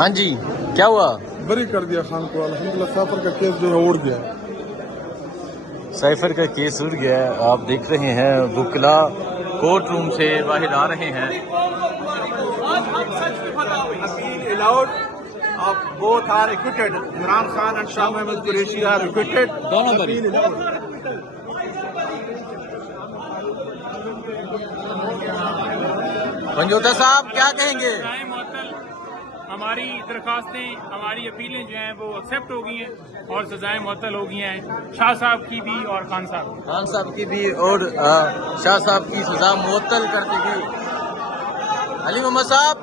ہاں جی کیا ہوا؟ بری کر دیا خان کو الحمدللہ. سافر کا کیس جو ہے اڑ گیا. سائفر کا کیس اڑ گیا ہے. آپ دیکھ رہے ہیں وکلا کورٹ روم سے باہر آ رہے ہیں. Both are acquitted. Imran Khan and Shah Mahmood Qureshi are acquitted. دونوں بری. پنجوتا صاحب کیا کہیں گے؟ سزائے معطل ہماری درخواستیں ہماری اپیلیں جو ہیں وہ ایکسیپٹ ہو گئی ہیں اور سزائیں معطل ہو گئی ہیں. شاہ صاحب کی بھی اور خان صاحب کی بھی اور شاہ صاحب کی سزا معطل کر دی گئی. علی محمد صاحب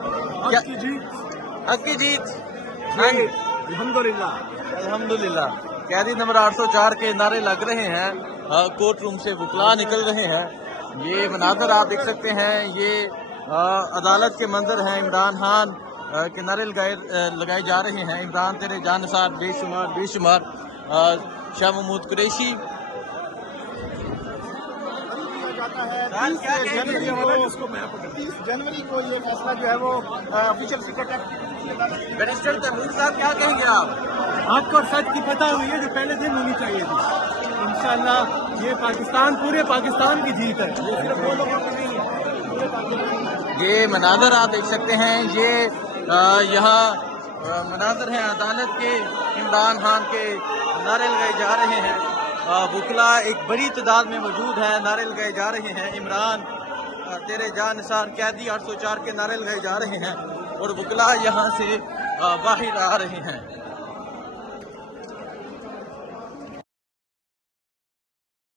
حق کی جیت. الحمدللہ. قیدی نمبر 804 کے نعرے لگ رہے ہیں. کورٹ روم سے وکلا نکل رہے ہیں. یہ مناظر آپ دیکھ سکتے ہیں. یہ عدالت کے منظر ہیں. عمران خان کے نعرے لگائے جا رہے ہیں. عمران تیرے جان نثار بے شمار بے شمار. شاہ محمود قریشی جنوری کو یہ فیصلہ جو ہے وہ official secret act. Barrister Taimur صاحب کیا کہیں گے آپ کو سچ کی پتہ ہوئی ہے جو پہلے دن ہونی چاہیے تھی. انشاءاللہ یہ پاکستان پورے پاکستان کی جیت ہے. یہ صرف وہ لوگوں کی نہیں ہے. یہ مناظر آپ دیکھ سکتے ہیں. یہ یہاں مناظر ہیں عدالت کے. عمران خان کے نعرے لگائے جا رہے ہیں. وکلا ایک بڑی تعداد میں موجود ہیں. نعرے لگائے جا رہے ہیں. عمران تیرے جان نثار قیدی 804 کے نعرے لگائے جا رہے ہیں اور وکلا یہاں سے باہر آ رہے ہیں.